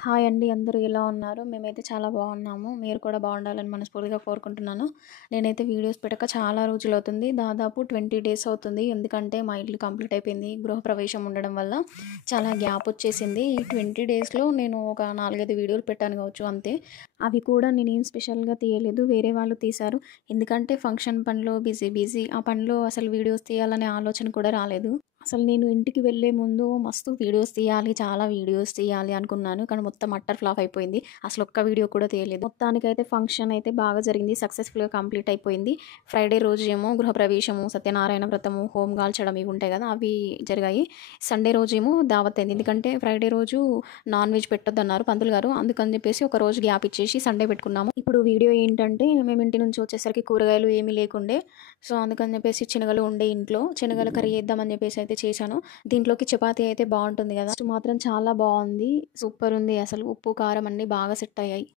Hi అండి. అందరూ ఎలా ఉన్నారు? మేమైతే చాలా బాగున్నాము. మీరు కూడా బాగుండాలని మనస్ఫూర్తిగా కోరుకుంటున్నాను. నేనైతే వీడియోస్ పెట్టక చాలా రోజులవుతుంది. దాదాపు 20 డేస్ అవుతుంది. ఎందుకంటే మా ఇల్లు కంప్లీట్ అయిపోయింది. గృహప్రవేశం ఉండడం వల్ల చాలా గ్యాప్ వచ్చేసింది. ఈ 20 డేస్‌లో నేను ఒక 4, 5 వీడియోలు పెట్టాను కావచ్చు అంతే. అవి కూడా నేనేం స్పెషల్‌గా తీయలేదు. వేరే వాళ్ళు తీశారు. ఎందుకంటే ఫంక్షన్ పనిలో బిజీ. ఆ పనిలో అసలు వీడియోస్ తీయాలనే ఆలోచన కూడా రాలేదు. అసలు నేను ఇంటికి వెళ్ళే ముందు మస్తు వీడియోస్ తీయాలి, చాలా వీడియోస్ తీయాలి అనుకున్నాను. కానీ మొత్తం అట్టర్ ఫ్లాప్ అయిపోయింది. అసలు ఒక్క వీడియో కూడా తీయలేదు. మొత్తానికైతే ఫంక్షన్ అయితే బాగా జరిగింది. సక్సెస్‌ఫుల్‌గా కంప్లీట్ అయిపోయింది. ఫ్రైడే రోజు ఏమో గృహప్రవేశము, సత్యనారాయణ వ్రతము, హోమం కాల్చడం ఇవి ఉంటాయి కదా! అవి జరిగాయి. సండే రోజేమో దావత్ అయింది. ఎందుకంటే ఫ్రైడే రోజు నాన్ వెజ్ పెట్టొద్దన్నారు పంతులు గారు. అందుకని చెప్పేసి ఒక రోజు గ్యాప్ ఇచ్చేసి సండే పెట్టుకున్నాము. ఇప్పుడు వీడియో ఏంటంటే మేము ఇంటి నుంచి వచ్చేసరికి కూరగాయలు ఏమీ లేకుండే. సో, అందుకని చెప్పేసి శనగలు ఉండే ఇంట్లో. శనగల కర్రీ చేద్దామని చెప్పేసి అయితే చేశాను. దీంట్లోకి చపాతీ అయితే బావుంటుంది గదా! టేస్ట్ మాత్రం చాలా బావుంది. సూపరుంది అసలు. ఉప్పు, కారం అన్నీ బాగా సెట్ అయ్యాయి.